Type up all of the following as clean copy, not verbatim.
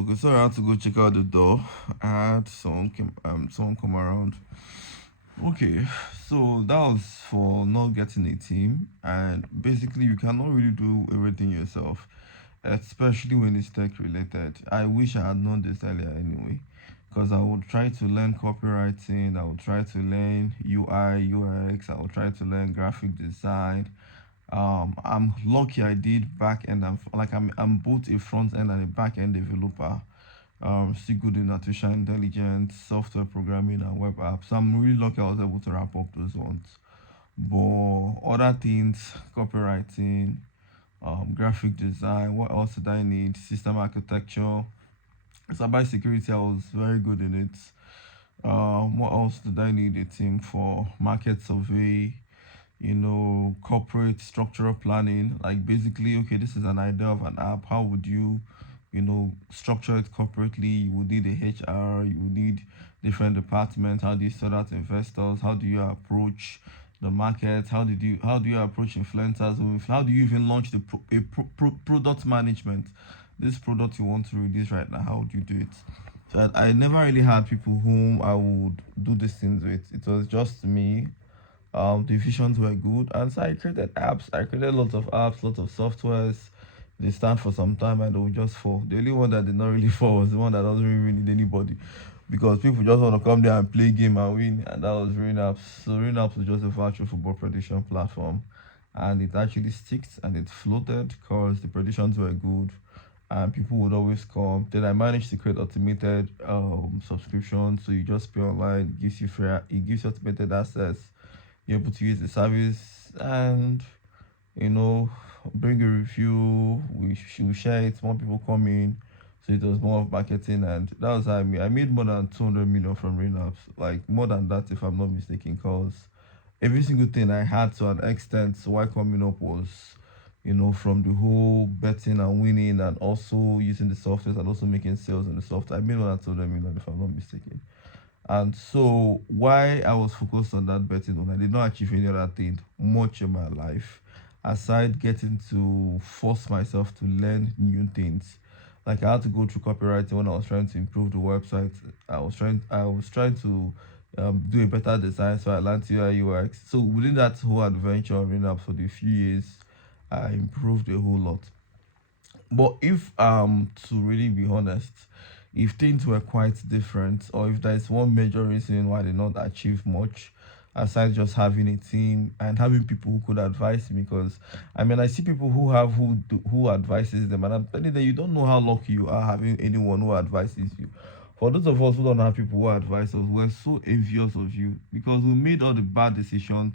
Okay, sorry, I had to go check out the door. I had someone come around. Okay, so that was for not getting a team, and basically you cannot really do everything yourself, especially when it's tech related. I wish I had known this earlier anyway, because I would try to learn copywriting, I would try to learn UI, UX, I would try to learn graphic design. I'm lucky I did back end. I'm both a front end and a back end developer. Still good in artificial intelligence, software programming, and web apps. So I'm really lucky I was able to wrap up those ones. But other things, copywriting, graphic design, what else did I need? System architecture, cyber security. I was very good in it. What else did I need a team for? Market survey, corporate structural planning. Like basically, okay, this is an idea of an app. How would you, structure it corporately? You would need a HR, you would need different departments. How do you sort out investors? How do you approach the market? How do you approach influencers? How do you even launch product management? This product you want to release right now, how would you do it? So I never really had people whom I would do these things with. It was just me. The visions were good, and so I created apps. I created lots of apps, lots of softwares. They stand for some time and they will just fall. The only one that did not really fall was the one that doesn't really need anybody, because people just want to come there and play game and win, and that was Rain Apps. So Rain Apps was just a virtual football prediction platform, and it actually sticks and it floated because the predictions were good and people would always come. Then I managed to create automated subscriptions, so you just pay online, it gives you automated access. You're able to use the service and you know bring a review. We share it, more people come in, so it was more of marketing, and that was how I made more than 200 million from Rain like more than that if I'm not mistaken, because every single thing I had to an extent. So why coming up was, from the whole betting and winning and also using the software and also making sales in the software. I made more than 200 million if I'm not mistaken. And so, why I was focused on that betting one, I did not achieve any other thing much in my life aside getting to force myself to learn new things. Like I had to go through copywriting when I was trying to improve the website. I was trying to do a better design, so I learned UI UX. So within that whole adventure of running up for the few years, I improved a whole lot. But if to really be honest, if things were quite different, or if there's one major reason why I did not achieve much, aside just having a team and having people who could advise me, because I see people who advises them, and I'm telling them you don't know how lucky you are having anyone who advises you. For those of us who don't have people who advise us, we're so envious of you because we made all the bad decisions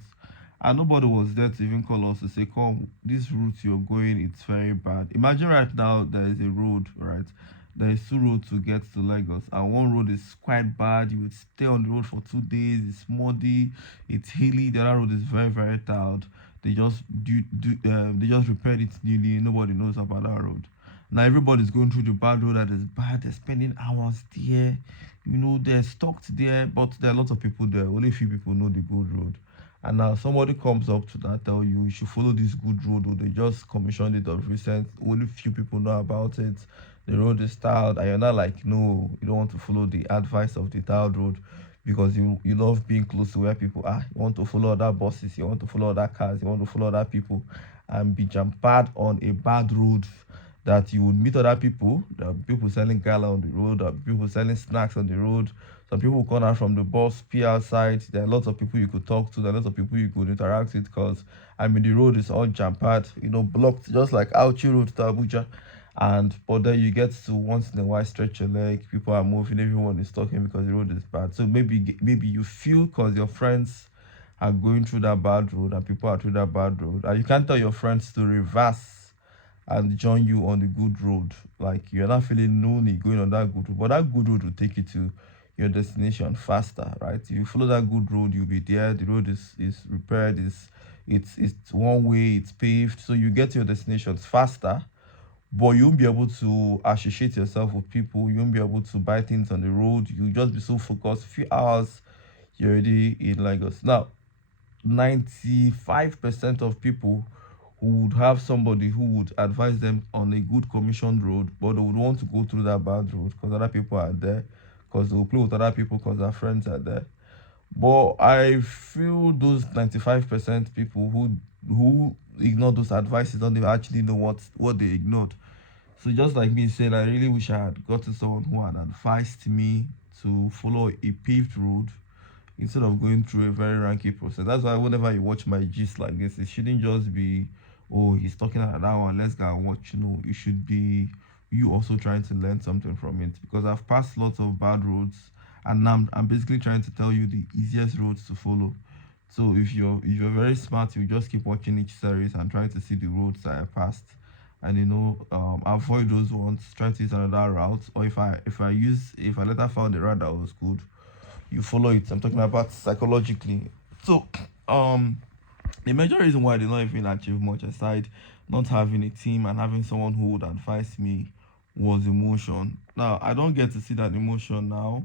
and nobody was there to even call us to say, come, this route you're going, it's very bad. Imagine right now there is a road, right? There is two roads to get to Lagos, and one road is quite bad. You would stay on the road for 2 days. It's muddy, it's hilly. The other road is very, very tired. They just repaired it newly. Nobody knows about that road. Now everybody's going through the bad road that is bad. They're spending hours there. They're stuck there, but there are lots of people there. Only a few people know the good road. And now somebody comes up to that, tell you should follow this good road, or they just commissioned it of recent. Only few people know about it. The road is tiled, and you're not like, no, you don't want to follow the advice of the tiled road because you love being close to where people are. You want to follow other buses, you want to follow other cars, you want to follow other people, and be jam on a bad road that you would meet other people. There are people selling gala on the road, there are people selling snacks on the road. Some people come out from the bus, pee outside. There are lots of people you could talk to, there are lots of people you could interact with, because the road is all jam-packed, blocked, just like Auchi Road to Abuja. And but then you get to once in a while stretch your leg, people are moving, everyone is talking because the road is bad. So maybe you feel because your friends are going through that bad road and people are through that bad road, and you can't tell your friends to reverse and join you on the good road. Like you're not feeling lonely going on that good road, but that good road will take you to your destination faster, right? If you follow that good road, you'll be there. The road is repaired, it's one way, it's paved, so you get to your destinations faster. But you won't be able to associate yourself with people. You won't be able to buy things on the road. You'll just be so focused. A few hours, you're already in Lagos. Now, 95% of people who would have somebody who would advise them on a good commission road, but they would want to go through that bad road because other people are there, because they will play with other people because their friends are there. But I feel those 95% people who ignore those advices don't even actually know what they ignored. So just like me saying, I really wish I had gotten someone who had advised me to follow a paved road instead of going through a very ranky process. That's why whenever you watch my gist like this, it shouldn't just be, oh, he's talking about that one, let's go and watch. No, it should be you also trying to learn something from it. Because I've passed lots of bad roads, and now I'm basically trying to tell you the easiest roads to follow. So if you're very smart, you just keep watching each series and trying to see the roads that I passed, and avoid those ones. Try to use another route, or if I later found a route that was good, you follow it. I'm talking about psychologically. So, the major reason why I did not even achieve much, aside not having a team and having someone who would advise me, was emotion. Now, I don't get to see that emotion now,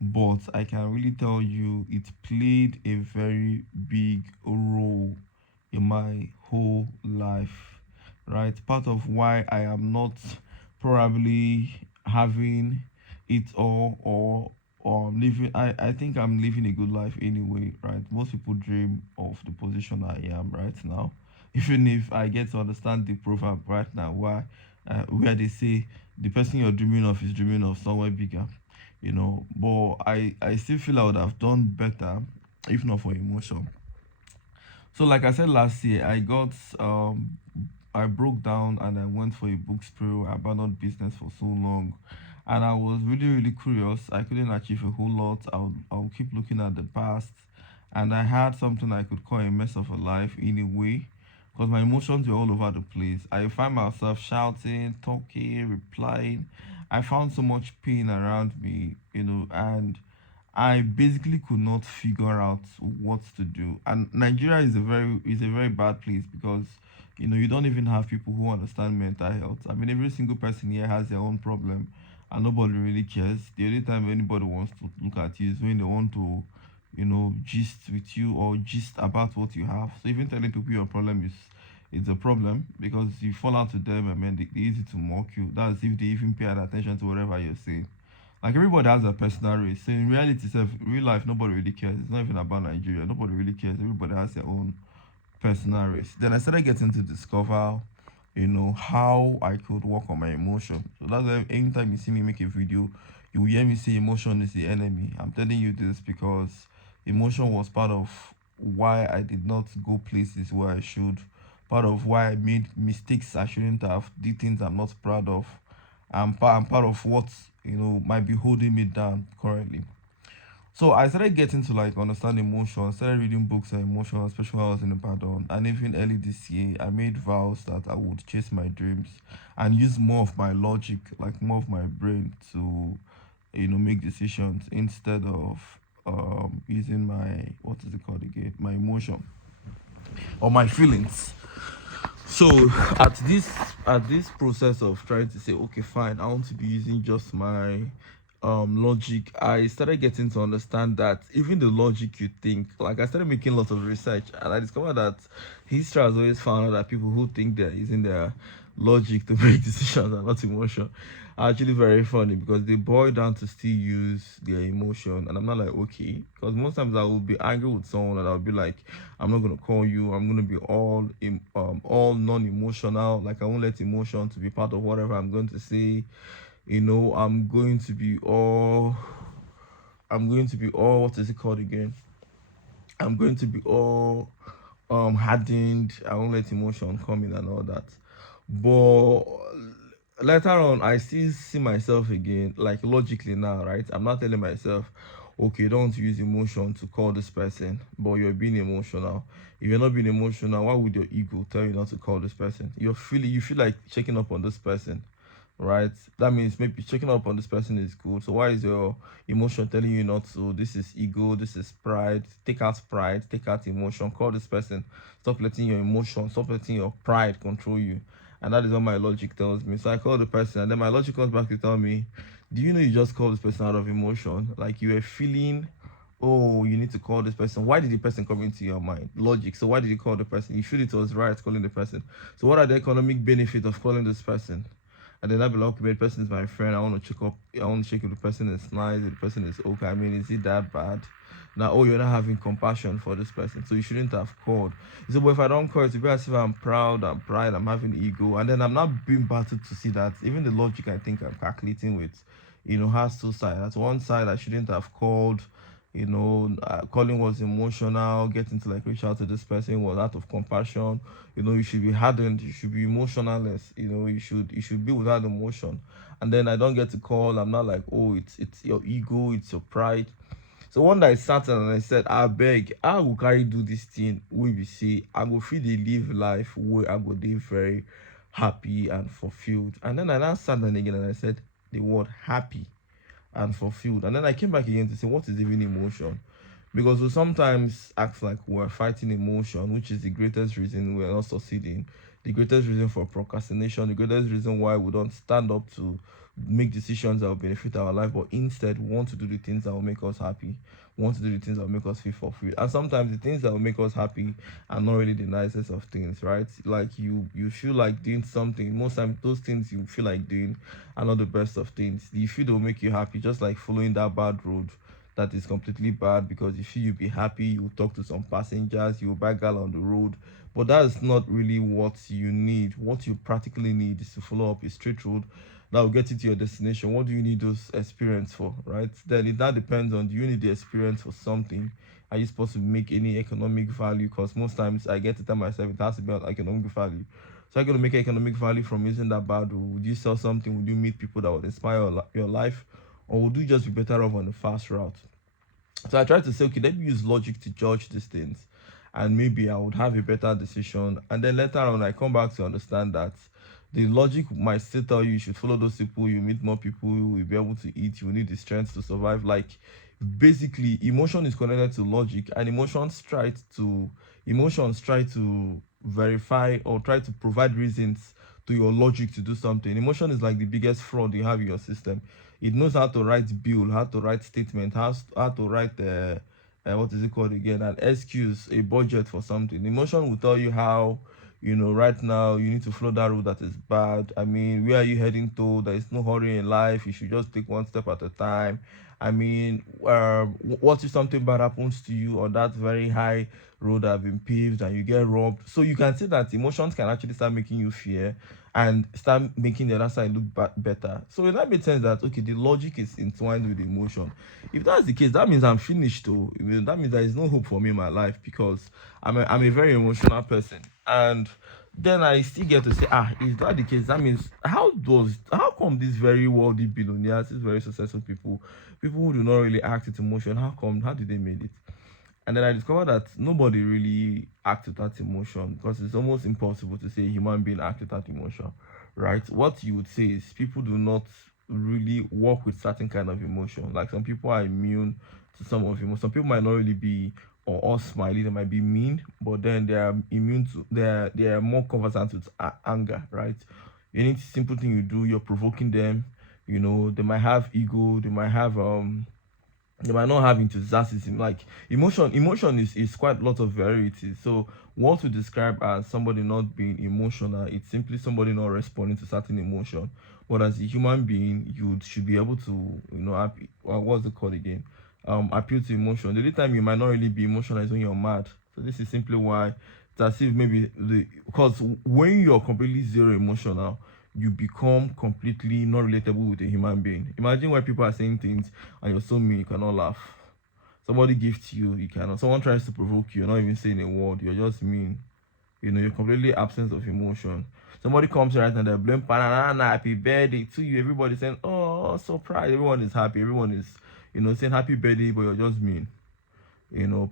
but I can really tell you it played a very big role in my whole life, right? Part of why I am not probably having it all, or living, I think I'm living a good life anyway, right? Most people dream of the position I am right now. Even if I get to understand the proverb right now, where they say the person you're dreaming of is dreaming of somewhere bigger, but I still feel I would have done better if not for emotion. So like I said last year, I broke down and I went for a book spree. I abandoned business for so long, and I was really really curious. I couldn't achieve a whole lot. I would keep looking at the past, and I had something I could call a mess of a life in a way, because my emotions were all over the place. I find myself shouting, talking, replying. I found so much pain around me, and I basically could not figure out what to do. And Nigeria is a very bad place because you don't even have people who understand mental health. I mean, every single person here has their own problem, and nobody really cares. The only time anybody wants to look at you is when they want to, gist with you or gist about what you have. So even telling people your problem is a problem, because you fall out to them, and then they easy to mock you. That's if they even pay attention to whatever you're saying. Like everybody has a personal race. So in reality, real life, nobody really cares. It's not even about Nigeria. Nobody really cares. Everybody has their own personal race. Then I started getting to discover, how I could work on my emotion. So that's why anytime you see me make a video, you will hear me say emotion is the enemy. I'm telling you this because emotion was part of why I did not go places where I should, part of why I made mistakes I shouldn't have, did things I'm not proud of, and part of what might be holding me down currently. So I started getting to like understand emotions, started reading books on emotion, especially when I was in Ibadan. And even early this year, I made vows that I would chase my dreams and use more of my logic, like more of my brain to, make decisions instead of using my, what is it called again? My emotion or my feelings. So at this process of trying to say, okay, fine, I want to be using just my logic, I started getting to understand that even the logic you think, like I started making lots of research, and I discovered that history has always found out that people who think they're using their logic to make decisions and not emotion are actually very funny, because they boil down to still use their emotion. And I'm not like, okay, because most times I will be angry with someone and I'll be like, I'm not gonna call you, I'm gonna be all non-emotional, like I won't let emotion to be part of whatever I'm going to say. I'm going to be all, what is it called again? I'm going to be all hardened. I won't let emotion come in and all that. But later on, I still see myself again, like logically now, right? I'm not telling myself, okay, don't use emotion to call this person, but you're being emotional. If you're not being emotional, why would your ego tell you not to call this person? You feel like checking up on this person, right? That means maybe checking up on this person is good. So why is your emotion telling you not to? This is ego, this is pride. Take out pride, take out emotion, call this person. Stop letting your emotion, stop letting your pride control you. And that is what my logic tells me. So I call the person, and then my logic comes back to tell me, do you know you just called this person out of emotion? Like you were feeling oh, you need to call this person. Why did the person come into your mind? Logic. So why did you call the person? You feel it was right calling the person. So what are the economic benefits of calling this person? And then I'll be like, okay, the person is my friend. I want to check up. I want to check if the person is nice. If the person is okay. I mean, is it that bad? Now, oh, you're not having compassion for this person, so you shouldn't have called. So, but if I don't call, it's be as if I'm proud, I'm pride, I'm having ego, and then I'm not being battered to see that even the logic I think I'm calculating with, has two sides. That's one side I shouldn't have called. Calling was emotional. Getting to like reach out to this person was out of compassion. You should be hardened. You should be emotionless. You should be without emotion. And then I don't get to call. I'm not like, oh, it's your ego, it's your pride. So one day I sat and I said, I beg, I will carry do this thing. We see, I go feel they live life where I go live very happy and fulfilled. And then I now sat down again and I said the word happy and fulfilled. And then I came back again to say, what is even emotion? Because we sometimes act like we're fighting emotion, which is the greatest reason we're not succeeding, the greatest reason for procrastination, the greatest reason why we don't stand up to make decisions that will benefit our life, but instead we want to do the things that will make us happy, we want to do the things that will make us feel fulfilled. And sometimes the things that will make us happy are not really the nicest of things, right? Like you feel like doing something. Most times those things you feel like doing are not the best of things. You feel they'll make you happy, just like following that bad road that is completely bad, because you feel you'll be happy, you talk to some passengers, you buy gal on the road, but that's not really what you need. What you practically need is to follow up a straight road that will get you to your destination. What do you need those experience for, right? Then it that depends on, do you need the experience for something? Are you supposed to make any economic value? Because most times I get to tell myself it has to be on economic value. So I'm going to make economic value from using that bad road. Would you sell something? Would you meet people that would inspire your life? Or would you just be better off on the fast route? So I tried to say, okay, let me use logic to judge these things, and maybe I would have a better decision. And then later on, I come back to understand that the logic might still tell you should follow those people, you meet more people, you'll be able to eat, you need the strength to survive. Like basically, emotion is connected to logic, and emotions try to verify or try to provide reasons to your logic to do something. Emotion is like the biggest fraud you have in your system. It knows how to write bill, how to write statement, how to write what is it called again? An excuse, a budget for something. Emotion will tell you how, right now you need to follow that road that is bad. I mean, where are you heading to? There is no hurry in life. You should just take one step at a time. I mean, what if something bad happens to you on that very high road that have been paved and you get robbed? So you can see that emotions can actually start making you fear and start making the other side look better. So that makes sense that okay, the logic is entwined with the emotion. If that's the case, that means I'm finished. Though that means there is no hope for me in my life, because I'm a very emotional person, and then I still get to say, is that the case? That means how come these very wealthy billionaires, these very successful people who do not really act with emotion, how did they make it? And then I discovered that nobody really acts without emotion, because it's almost impossible to say a human being acts without emotion, right? What you would say is people do not really work with certain kind of emotion. Like some people are immune to some of emotion. Some people might not really be or all smiley, they might be mean, but then they are immune to they are more conversant with anger, right? Any simple thing you do, you're provoking them. They might have ego, they might not have enthusiasm. Like emotion is quite a lot of variety. So what we describe as somebody not being emotional, it's simply somebody not responding to certain emotion. But as a human being, you should be able to, what's it called again, appeal to emotion. The only time you might not really be emotional is when you're mad. So this is simply why it's as if maybe because when you're completely zero emotional, you become completely not relatable with a human being. Imagine when people are saying things and you're so mean, you cannot laugh. Somebody gifts you, you cannot. Someone tries to provoke you, you're not even saying a word, you're just mean. You're completely absence of emotion. Somebody comes right now, they blame banana, happy birthday to you. Everybody saying, oh, surprise. Everyone is happy. Everyone is, saying happy birthday, but you're just mean.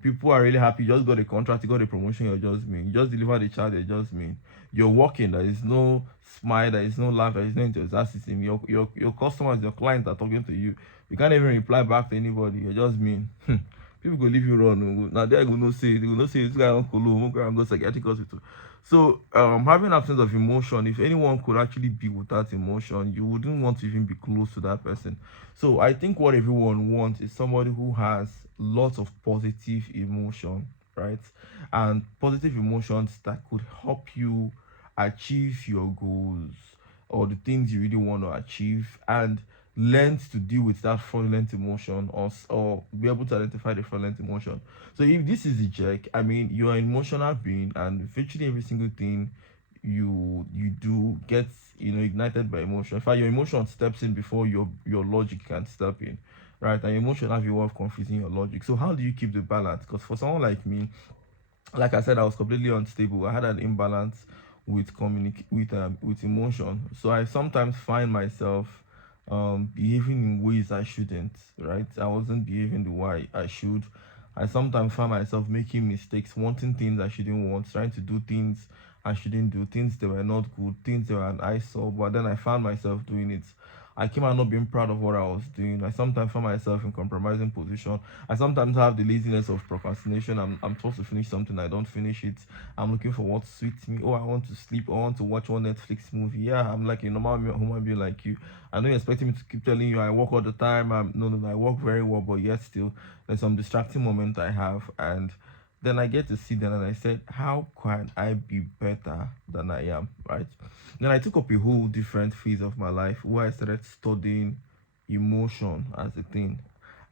People are really happy. You just got a contract, you got a promotion, you're just mean. You just delivered a child, you're just mean. You're working, there is no smile, there is no laugh, there is no enthusiasm. Your customers, your clients are talking to you. You can't even reply back to anybody, you're just mean. People go leave you run. Now they go no say, they go no say this guy uncle, go go psychiatric hospital. So having absence of emotion, if anyone could actually be without emotion, you wouldn't want to even be close to that person. So I think what everyone wants is somebody who has lots of positive emotion, right? And positive emotions that could help you achieve your goals or the things you really want to achieve, and learn to deal with that fraudulent emotion, or be able to identify the fraudulent emotion. So if this is the check, I mean, you're an emotional being, and virtually every single thing you do gets, ignited by emotion. In fact, your emotion steps in before your logic can step in, right? And your emotion have a way of confusing your logic. So how do you keep the balance? Because for someone like me, like I said, I was completely unstable. I had an imbalance with emotion. So I sometimes find myself behaving in ways I shouldn't. Right? I wasn't behaving the way I should. I sometimes find myself making mistakes, wanting things I shouldn't want, trying to do things I shouldn't do, things that were not good, things that were an eyesore. But then I found myself doing it. I came out not being proud of what I was doing. I sometimes find myself in compromising position. I sometimes have the laziness of procrastination. I'm supposed to finish something, I don't finish it. I'm looking for what suits me. Oh, I want to sleep. I want to watch one Netflix movie. Yeah, I'm like a normal human being like you. I know you're expecting me to keep telling you I work all the time. No, I work very well, but yet still, there's some distracting moment I have, and then I get to see them and I said, how can I be better than I am, right? Then I took up a whole different phase of my life where I started studying emotion as a thing.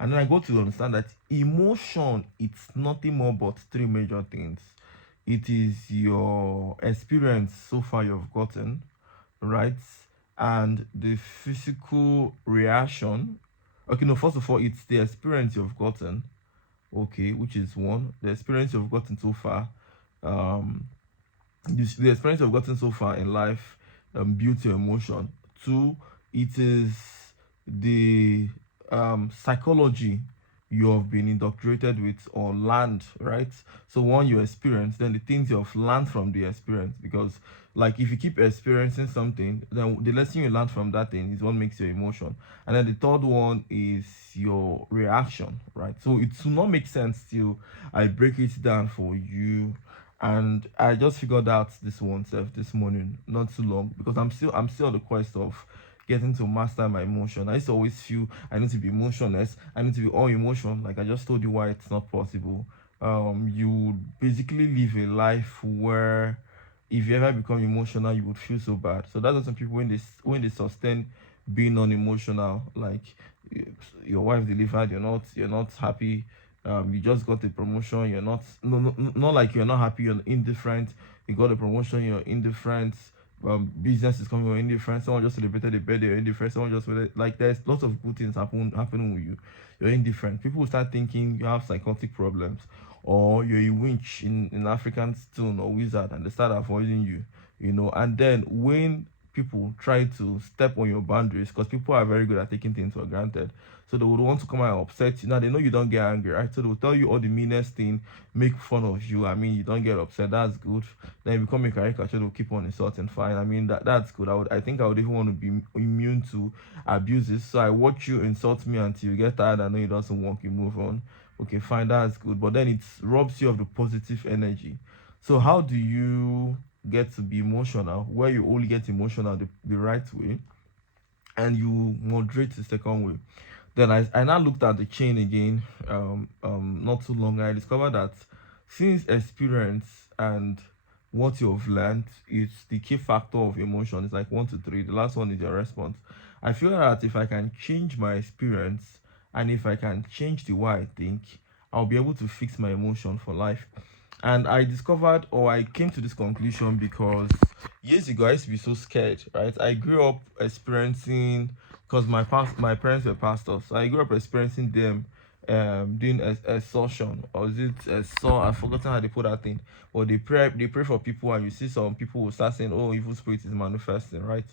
And then I got to understand that emotion, it's nothing more but three major things. It is your experience so far you've gotten, right? And the physical reaction. Okay, no, first of all, it's the experience you've gotten, okay, which is one, the experience you've gotten so far. Um, the experience you've gotten so far in life builds your emotion. Two, it is the psychology you have been indoctrinated with or learned, right? So one, you experience, then the things you have learned from the experience. Because like if you keep experiencing something, then the lesson you learn from that thing is what makes your emotion. And then the third one is your reaction, right? So it will not make sense till I break it down for you. And I just figured out this one self this morning, not too long, because I'm still on the quest of getting to master my emotion. I used to always feel I need to be emotionless, I need to be all emotion. Like I just told you why it's not possible. You basically live a life where if you ever become emotional, you would feel so bad. So that's why some people when they sustain being unemotional, like your wife delivered, you're not happy. You just got a promotion, you're not, not like you're not happy, you're indifferent. You got a promotion, you're indifferent. Business is coming, you're indifferent. Someone just celebrated a birthday, you're indifferent. Someone just like there's lots of good things happening with you, you're indifferent. People will start thinking you have psychotic problems, or you're a winch in African stone or wizard, and they start avoiding you. And then when people try to step on your boundaries, because people are very good at taking things for granted, so they would want to come out and upset you. Now they know you don't get angry, right? So they will tell you all the meanest thing, make fun of you. I mean, you don't get upset. That's good. Then you become a caricature. They'll keep on insulting. Fine. I mean, that's good. I think I would even want to be immune to abuses. So I watch you insult me until you get tired. I know it doesn't work. You move on. Okay, fine. That's good. But then it robs you of the positive energy. So how do you get to be emotional, where you only get emotional the right way, and you moderate the second way? Then I now looked at the chain again, not too long. I discovered that since experience and what you've learned is the key factor of emotion, it's like one to three. The last one is your response. I feel that if I can change my experience and if I can change the way I think, I'll be able to fix my emotion for life. And I discovered, or I came to this conclusion because years ago I used to be so scared, right? I grew up experiencing, because my parents were pastors, so I grew up experiencing them doing extortion, or is it I've forgotten how they put that thing. Or they pray for people, and you see some people will start saying, oh, evil spirit is manifesting, right?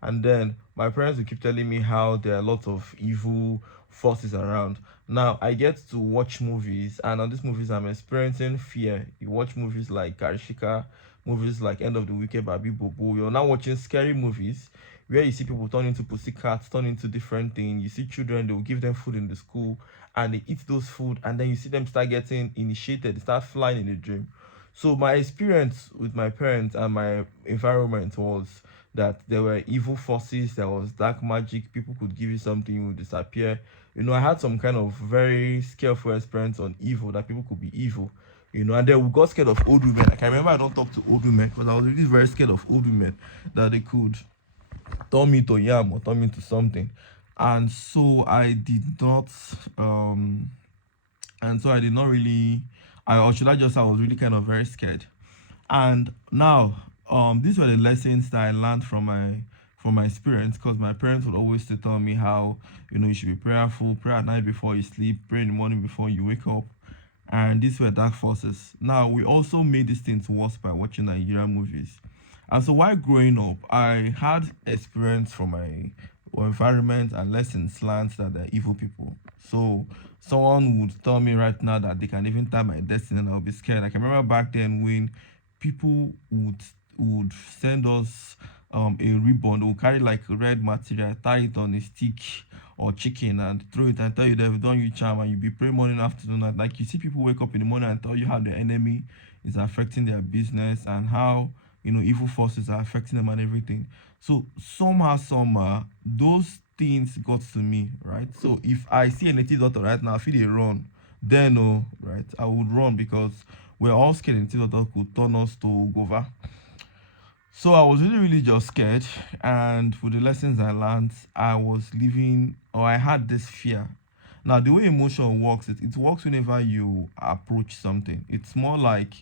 And then my parents will keep telling me how there are lots of evil forces around. Now I get to watch movies, and on these movies I'm experiencing fear. You watch movies like Karishika, movies like End of the Wicked, Babi Bobo. You're now watching scary movies where you see people turn into pussycats, turn into different things. You see children, they will give them food in the school, and they eat those food, and then you see them start getting initiated, they start flying in the dream. So my experience with my parents and my environment was that there were evil forces, there was dark magic, people could give you something, you would disappear. I had some kind of very skillful experience on evil, that people could be evil. And then we got scared of old women. Like I remember I don't talk to old women because I was really very scared of old women, that they could turn me to yam or turn me to something. And so I did not and so I did not really or should I just say I was really kind of very scared. And now, these were the lessons that I learned from my experience, because my parents would always tell me how you should be prayerful, pray at night before you sleep, pray in the morning before you wake up, and these were dark forces. Now we also made these things worse by watching Nigerian movies, and so while growing up, I had experience from my environment and lessons learned that they're evil people. So someone would tell me right now that they can even tie my destiny, and I'll be scared. Like, I can remember back then when people would send us a ribbon. They will carry like red material, tie it on a stick or chicken and throw it and tell you they've done you charm, and you be praying morning, afternoon, night. Like, you see people wake up in the morning and tell you how the enemy is affecting their business and how evil forces are affecting them and everything. So somehow those things got to me, right? So if I see a native doctor right now, I feel they run. Then, oh, right, I would run because we're all scared a native doctor could turn us to Gova. So I was really, really just scared. And with the lessons I learned, I was living, or I had this fear. Now, the way emotion works, it works whenever you approach something. It's more like,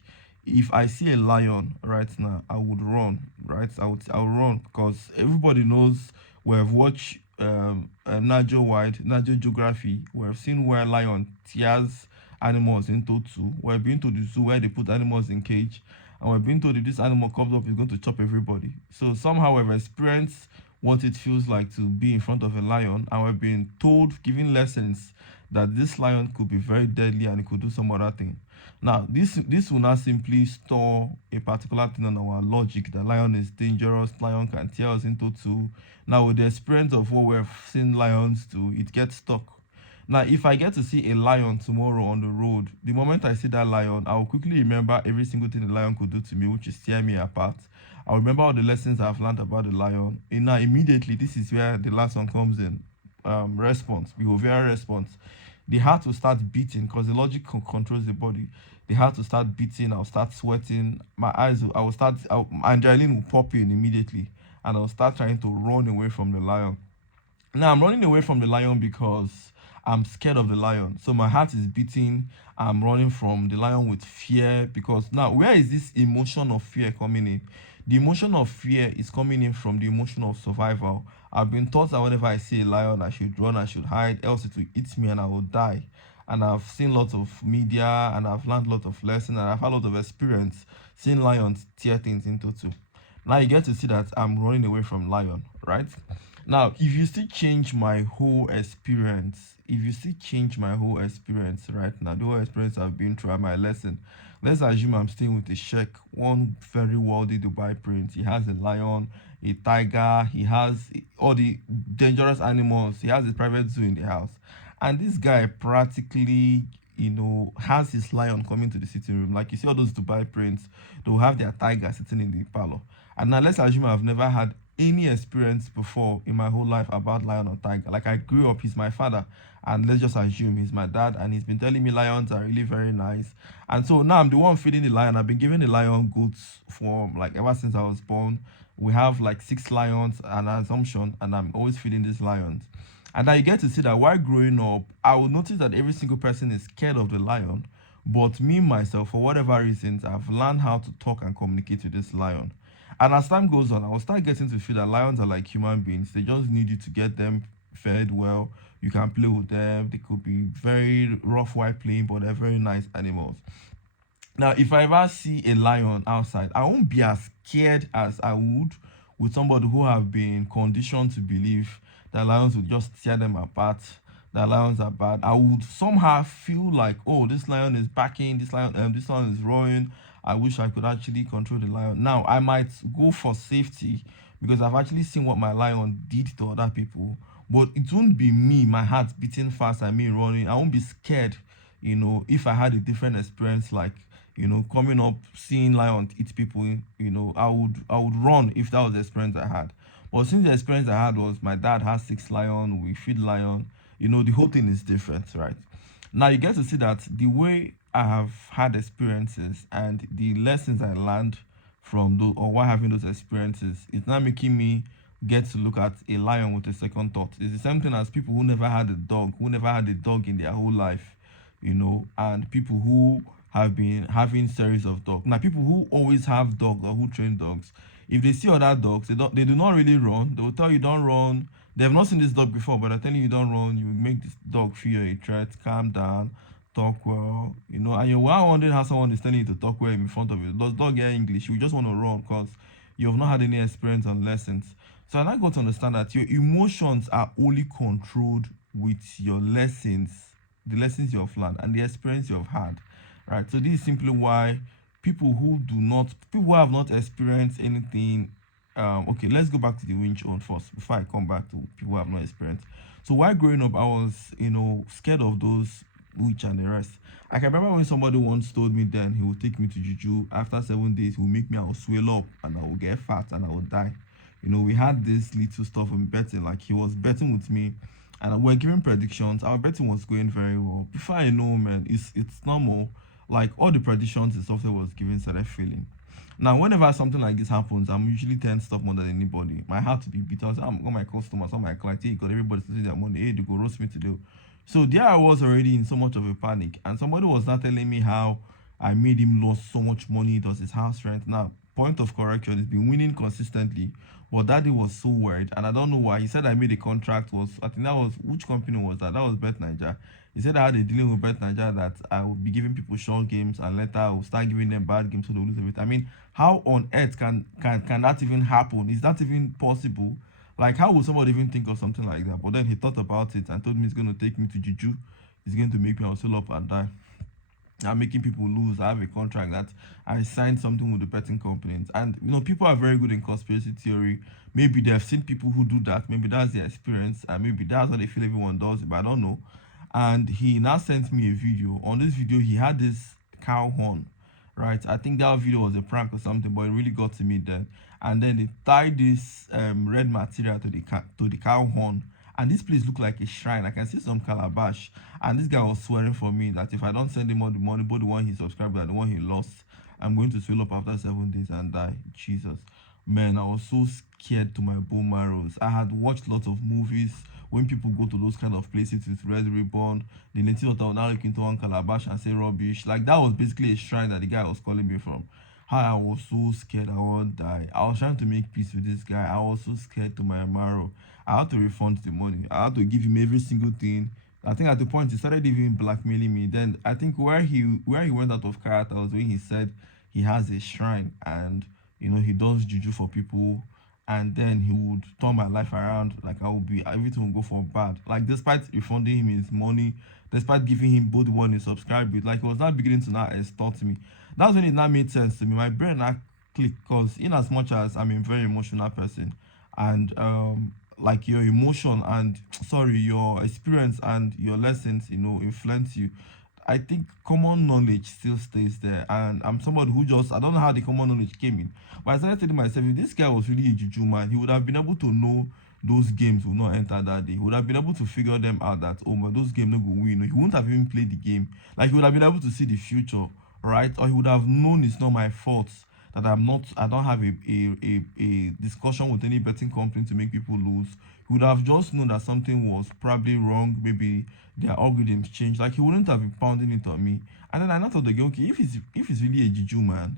if I see a lion right now, I would run, right? I would run because everybody knows, we have watched Najo Geography. We have seen where lion tears animals into two. We've been to the zoo where they put animals in cage, and we're being told if this animal comes up, it's going to chop everybody. So somehow we've experienced what it feels like to be in front of a lion, and we're being told, given lessons, that this lion could be very deadly and it could do some other thing. Now, this will not simply store a particular thing on our logic that lion is dangerous, lion can tear us into two. Now, with the experience of what we've seen lions do, it gets stuck. Now, if I get to see a lion tomorrow on the road, the moment I see that lion, I will quickly remember every single thing the lion could do to me, which is tear me apart. I'll remember all the lessons I've learned about the lion. And now, immediately, this is where the last one comes in. Response, behavioral response. The heart will start beating because the logic controls the body. The heart will start beating. I'll start sweating. I will start. Adrenaline will pop in immediately, and I'll start trying to run away from the lion. Now I'm running away from the lion because I'm scared of the lion. So my heart is beating. I'm running from the lion with fear, because now, where is this emotion of fear coming in? The emotion of fear is coming in from the emotion of survival. I've been taught that whenever I see a lion, I should run, I should hide, else it will eat me and I will die. And I've seen lots of media, and I've learned a lot of lessons, and I've had a lot of experience seeing lions tear things into two. Now you get to see that I'm running away from lion, right? Now, if you still change my whole experience, right now, the whole experience I've been through at my lesson, let's assume I'm staying with a sheikh, one very wealthy Dubai prince. He has a lion, a tiger, he has all the dangerous animals, he has a private zoo in the house. And this guy practically, has his lion coming to the sitting room. Like, you see all those Dubai prints, they'll have their tiger sitting in the parlor. And now let's assume I've never had any experience before in my whole life about lion or tiger. Like, I grew up, he's my father, and let's just assume he's my dad, and he's been telling me lions are really very nice. And so now I'm the one feeding the lion. I've been giving the lion goods for like ever since I was born. We have like six lions, an assumption, and I'm always feeding these lions. And now you get to see that while growing up, I would notice that every single person is scared of the lion. But me, myself, for whatever reasons, I've learned how to talk and communicate with this lion. And as time goes on, I will start getting to feel that lions are like human beings. They just need you to get them fed well. You can play with them. They could be very rough while playing, but they're very nice animals. Now, if I ever see a lion outside, I won't be as scared as I would with somebody who have been conditioned to believe that lions will just tear them apart, that lions are bad. I would somehow feel like, oh, this lion is backing, this lion is roaring. I wish I could actually control the lion. Now, I might go for safety because I've actually seen what my lion did to other people. But it won't be me, my heart beating fast and me running. I won't be scared, if I had a different experience like Coming up, seeing lion eat people, I would run if that was the experience I had. But since the experience I had was my dad has six lion, we feed lion, the whole thing is different, right? Now you get to see that the way I have had experiences and the lessons I learned from those, or while having those experiences, it's now making me get to look at a lion with a second thought. It's the same thing as people who never had a dog, who never had a dog in their whole life, and people who have been having series of dogs. Now, people who always have dogs or who train dogs, if they see other dogs, they do not really run. They will tell you don't run. They have not seen this dog before, but they're telling you don't run. You will make this dog feel a threat, calm down, talk well, and you're wondering how someone is telling you to talk well in front of you. Does dog hear English? You just want to run because you have not had any experience and lessons. So I now got to understand that your emotions are only controlled with your lessons, the lessons you have learned, and the experience you have had. Right. So this is simply why people who have not experienced anything. Okay, let's go back to the winch on first before I come back to people who have not experienced. So while growing up, I was, scared of those witch and the rest. I can remember when somebody once told me then he would take me to juju. After 7 days, he will make me, I will swell up and I will get fat and I will die. We had this little stuff in betting, like he was betting with me and we're giving predictions. Our betting was going very well. Before I know, man, it's normal. Like all the predictions the software was giving started failing. Now, whenever something like this happens, I'm usually 10 stop more than anybody. My heart to be beat. I'm all my customers, all my clients, hey, because everybody's losing their money. Hey, they go roast me today. So there I was already in so much of a panic, and somebody was not telling me how I made him lose so much money. Does his house rent now? Point of correction: he's been winning consistently, but that day was so worried, and I don't know why. He said I made a contract. Was I think that was which company was that? That was Bet Niger. He said I had a dealing with Bet Niger that I would be giving people short games, and later I will start giving them bad games so they lose everything. I mean, how on earth can that even happen? Is that even possible? Like, how would somebody even think of something like that? But then he thought about it and told me he's going to take me to Juju. He's going to make me also up and die. I'm making people lose. I have a contract that I signed something with the betting companies. And, people are very good in conspiracy theory. Maybe they have seen people who do that. Maybe that's their experience. And maybe that's how they feel everyone does it. But I don't know. And he now sent me a video. On this video, he had this cow horn, right? I think that video was a prank or something, but it really got to me then. And then they tied this red material to the cow horn, and this place looked like a shrine. I can see some calabash, and this guy was swearing for me that if I don't send him all the money, both the one he subscribed and the one he lost, I'm going to swell up after 7 days and die. Jesus, man, I was so scared to my bone marrows. I had watched lots of movies when people go to those kind of places with red ribbon. The native author will now look into one calabash and say rubbish. Like that was basically a shrine that the guy was calling me from. How I was so scared I won't die. I was trying to make peace with this guy. I was so scared to my marrow. I had to refund the money. I had to give him every single thing. I think at the point he started even blackmailing me. Then I think where he went out of character was when he said he has a shrine and he does juju for people, and then he would turn my life around. Like I would be everything would go for bad. Like despite refunding him his money, despite giving him both one he subscribed with, like he was not beginning to now extort me. That's when it now made sense to me. My brain now clicked because in as much as I'm a very emotional person, and like your emotion and sorry your experience and your lessons influence you, I think common knowledge still stays there. And I'm somebody who just, I don't know how the common knowledge came in, but I started telling myself if this guy was really a juju man, he would have been able to know those games will not enter that day. He would have been able to figure them out that, oh my, those games no go win. He wouldn't have even played the game. Like he would have been able to see the future, right? Or he would have known it's not my fault that I don't have a discussion with any betting company to make people lose. He would have just known that something was probably wrong. Maybe their algorithms changed. Like he wouldn't have been pounding it on me. And then I now thought again, okay, if he's really a juju man,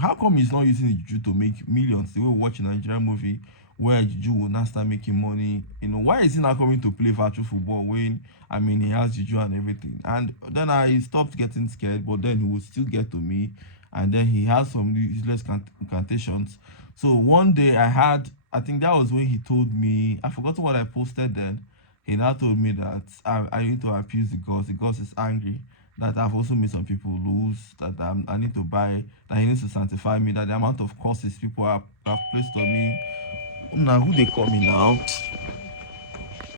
how come he's not using the juju to make millions? The way we watch a Nigerian movie where juju will now start making money. Why is he not coming to play virtual football when I mean he has juju and everything? And then I stopped getting scared, but then he would still get to me, and then he has some useless incantations. So one day I think that was when he told me, I forgot what I posted then. He now told me that I need to appease the gods. The gods is angry. That I've also made some people lose. That I need to buy. That he needs to sanctify me. That the amount of curses people have placed on me. Now who they call me now?